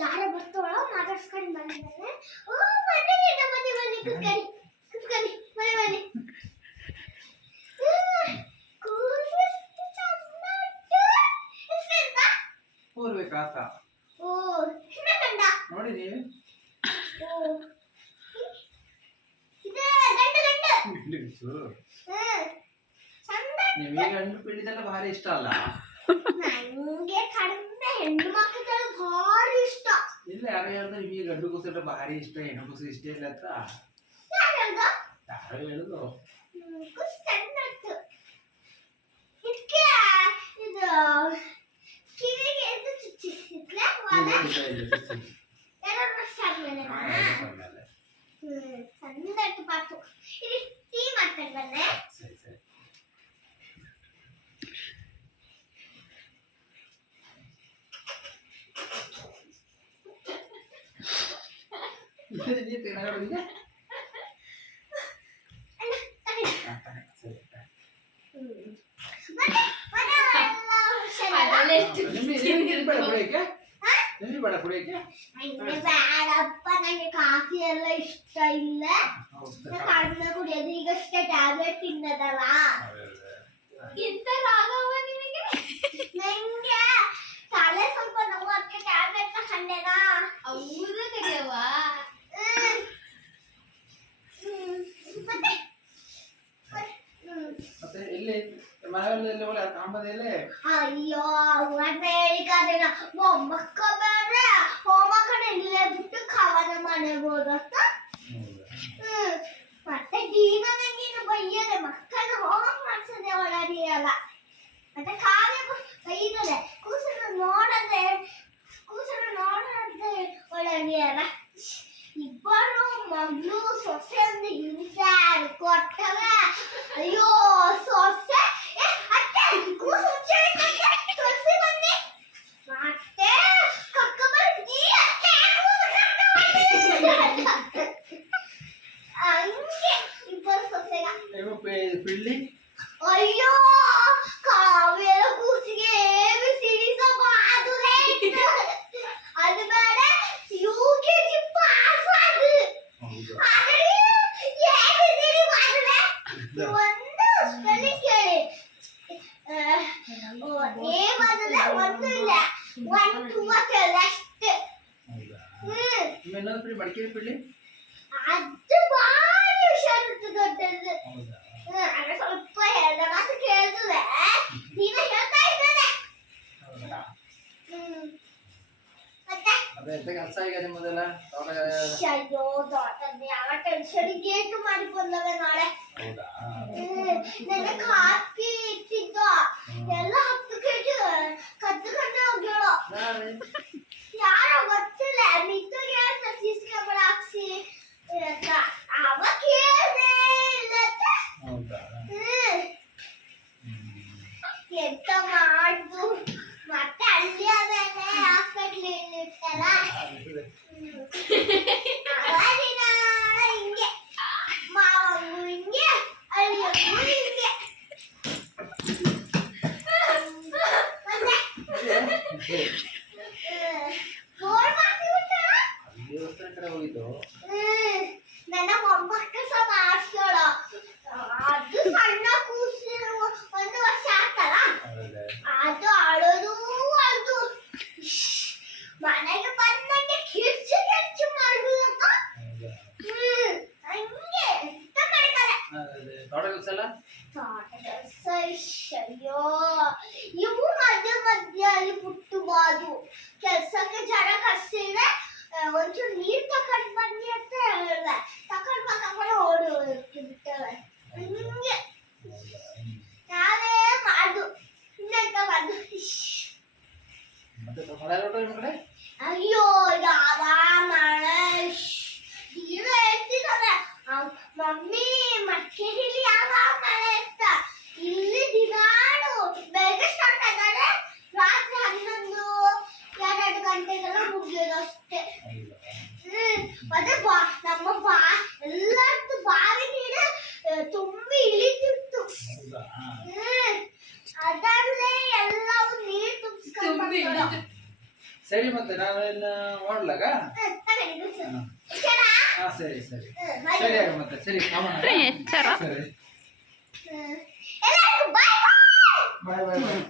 ಯಾರ ಬರ್ತಾಳ ಮಾತಾಡ್ಸ್ಕೊಂಡು ಬಂದಿದ್ದಾನೆ. ಬನ್ನಿ ಕುತ್ಕೊಳ್ಳಿ ಕುತ್ಕೊಳ್ಳಿ ಬನ್ನಿ ಕೂರ್ಬೇಕಾತ ನೋಡಿ ನೀವು ನಿಮಗೆ ಗಂಡು ಪಿಳ್ಳಿದೆಲ್ಲ ಭಾರಿ ಇಷ್ಟ ಅಲ್ಲ? ನಂಗೆ ಕಡಿಮೆ ಹೆಣ್ಣು ಮಕ್ಕಳು ಭಾರಿ ಇಷ್ಟ. ಇಲ್ಲ ಯಾರು ಹೇಳಿದ್ರೆ ನಿಮಗೆ ಗಂಡು ಕೂಸಿದ್ರೆ ಭಾರಿ ಇಷ್ಟ, ಹೆಣ್ಣು ಕೂಸು ಇಷ್ಟ ಇಲ್ಲ ಅಂತ ಯಾರು ಹೇಳುದು? ಕೂಸು ಚೆನ್ನಾಗಿತ್ತು. ಇದಕ್ಕೆ ಇದು ಕಿವಿಗೆ ಇದು ಚುಚ್ಚಿಸಿದ್ರೆ ಎರಡು ವರ್ಷ ಆದ್ಮೇಲೆ ಚಂದ ಪಾತು. ಇಲ್ಲಿ ಟೀ ಮಾಡ್ಕೊಂಡು ಬಂದೆ. ಸರಿ ಸರಿ. ಬೇಡಪ್ಪ, ನಂಗೆ ಕಾಫಿ ಎಲ್ಲ ಇಷ್ಟ ಇಲ್ಲ. ಕಡಿಮೆ ಕುಡಿಯೋದು, ಈಗಷ್ಟೇ ಟ್ಯಾಬ್ಲೆಟ್ ತಿನ್ನದಲ್ಲ. ಇಂಥದ್ದಾಗವ ನಿಮಗೆ? ನಂಗೆ ತಲೆ ಸ್ವಲ್ಪ ನೋವು, ಅದಕ್ಕೆ ಟ್ಯಾಬ್ಲೆಟ್ ತಗೊಂಡೆನಾ. ಹೌದು ಕಡಿಯವ್ವ. ಮತ್ತೆ ಎಲ್ಲಿ ಮನೆಯಲ್ಲಿ ಕಾಂಬದಲ್ಲಿ? ಅಯ್ಯೋ ಹೇಳಿಕಾದೇನ ಮೊಮ್ಮಕ್ಕ ಬೇರೆ ಹೋಮಕ್ಕ ಇಲ್ಲೇ ಬಿಟ್ಟು ಖಾವನ ಮನೆಗೆ ಹೋದತ್ತ. ಮತ್ತೆ ದೀನ ನಂಗೆ ಬೈಯದೆ ಮಕ್ಕಳ ಹೋಮಕ್ ಮಾಡ್ಸದೆ ಒಳಗಿರಲ್ಲ. ಮತ್ತೆ ಕಾವ್ಯ ಬೈದರೆ ಕೂಸನ್ನು ನೋಡದೆ ಒಳಗಿರಲ್ಲ. ಇಬ್ಬರು ಮಗಳು ಸೊಸೆ ಒಂದು ಹಿಂಸೆ ಕೊಟ್ಟವ. ಅಯ್ಯೋ ಸೊಸೆ ಕೂಸು ಸೊಸೆ ಬನ್ನಿ ಮತ್ತೆ ಕಕ್ಕ ಬರ್ತಿ ಹಂಗೆ ಇಬ್ಬರು ಸೊಸೆಗ ಪಿಳ್ಳಿ. ಅಯ್ಯೋ ಕಾವ್ಯ ಕೂಸಿಗೆ ಅದು ಬೇಡ UKG ಪಾಸ್ ಅದು. ಒಂದು ಸ್ಪೆಲ್ಲಿಂಗ್ ಕೇಳಿ. ಏ ಬದಲ ಒಂದು ಇಲ್ಲ, 1 2 ಕೇಳಿ ಅಷ್ಟೇ. ಮಡಿಕೇರಿ ಪಿಳ್ಳಿ ಅದು ಭಾರಿ ಹುಷಾರಿತ್ತು ದೊಡ್ಡದು. ಅಲ್ಲ ಸ್ವಲ್ಪ ಹೇಳ್ದ ಮಾತು ಕೇಳಿದ್ರೆ ನೀನ ಹೇಳ್ತಾ ಇದ್ದಾನೆ. ಮತ್ತೆ ಕೆಲಸ ಈಗ ನಿಮ್ಮದೆಲ್ಲ ಅಯ್ಯೋ ದೊಡ್ಡದು ಯಾವ ಟೆನ್ಷನ್ ಗೇಟು ಮಾಡಿಕೊಂಡವೆ ನಾಳೆ. ನನ್ನ ಕಾಪಿ ಇಟ್ಟಿದ್ದು ಎಲ್ಲ 10 kg ಕದ್ದುಕೊಂಡೆ ಹೋಗ್ಯಾಳು. ಯಾರೋ ಗೊತ್ತಿಲ್ಲ, ಮಿತ್ತು ಹೇಳ್ತ CC ಕ್ಯಾಮೆರಾ ಹಾಕ್ಸಿ ಅವ ಕೇಳ್ದೆ ಇಲ್ಲ. ಎಂತ ಮಾಡ್ದು ಮತ್ತೆ ಅಲ್ಲಿ ಅದೇನೆ ಹಾಸ್ಪಿಟ್ಲ್ ಇರ್ತಾರ ಅವಾಗಿನ ಹಿಂಗೆ ಮಾವಂಗು ಹಿಂಗೆ ಅಳಿಯಂಗು ಹಿಂಗೆ. ನನ್ನ ಮೊಮ್ಮಕ್ಕ ಸಹ ಮಾಡ್ಸೋಳ. ಅದು ಸಣ್ಣ ಕೂಸು 1 ವರ್ಷ ಆಗ್ತಲ್ಲ, ಅದು ಅಳೋದು ಅದು ಮನೆಗೆ ಬಂದಂಗೆ ಕಿರ್ಚು ಮಾಡುದಪ್ಪ. ಹಂಗೆ ಇಷ್ಟ ಮಾಡ್ತಾರೆ ತೋಟ ಕೆಲಸ. ಅಯ್ಯೋ ಇವು ಮಧ್ಯ ಅಲ್ಲಿ ಪುಟ್ಟಬಾದು ಕೆಲ್ಸಕ್ಕೆ ಜನ ಕರ್ಸಿದ್ರೆ ಒಂಚೂರು ನೀರ್ ತಕೊಂಡ್ ಬನ್ನಿ ಅಂತ ಹೇಳಿದೆ. ತಕೊಂಡ್ ಓಡಿ ಬಿಟ್ಟವೆ. ಹಿಂಗೆ ನಾವೇ ಮಾಡು ಇನ್ನೆಂತ ಮಾಡು. ಅಯ್ಯೋ ಯಾವ ಮಳೆ ಹೇಳ್ತಿದ್ದಾರೆ ಮಮ್ಮಿ ಮಕ್ಕಳಿಗೆ ಯಾವ ಮಳೆ ಅಂತ. ಇಲ್ಲಿ ದಿನಾಡು ಬೆಳಗ್ಗೆ ಸ್ಟಾರ್ಟ್ ಆದರೆ ರಾತ್ರಿ 11 2 ಗಂಟೆಗೆಲ್ಲ ಮುಗಿಯೋದು ಅಷ್ಟೇ. ಮತ್ತೆ ಸರಿ ಮತ್ತೆ ನಾನು ಇನ್ನು ಮಾಡ್ಲಾಗ ತಗೊಳ್ಳಿ ಕೂಸು. ಹಾ. ಹುಷಾರಾ? ಹಾ ಸರಿ ಸರಿ ಬಾಯ್ ಸರಿ ಆಗ ಮತ್ತೆ ಸರಿ ಕಾಮಣ್ಣ ಎಚ್ಚರ. ಸರಿ ಎಲ್ಲರಿಗೂ ಬಾಯ್ ಬಾಯ್. ಬಾಯ್ ಬಾಯ್ ಬಾಯ್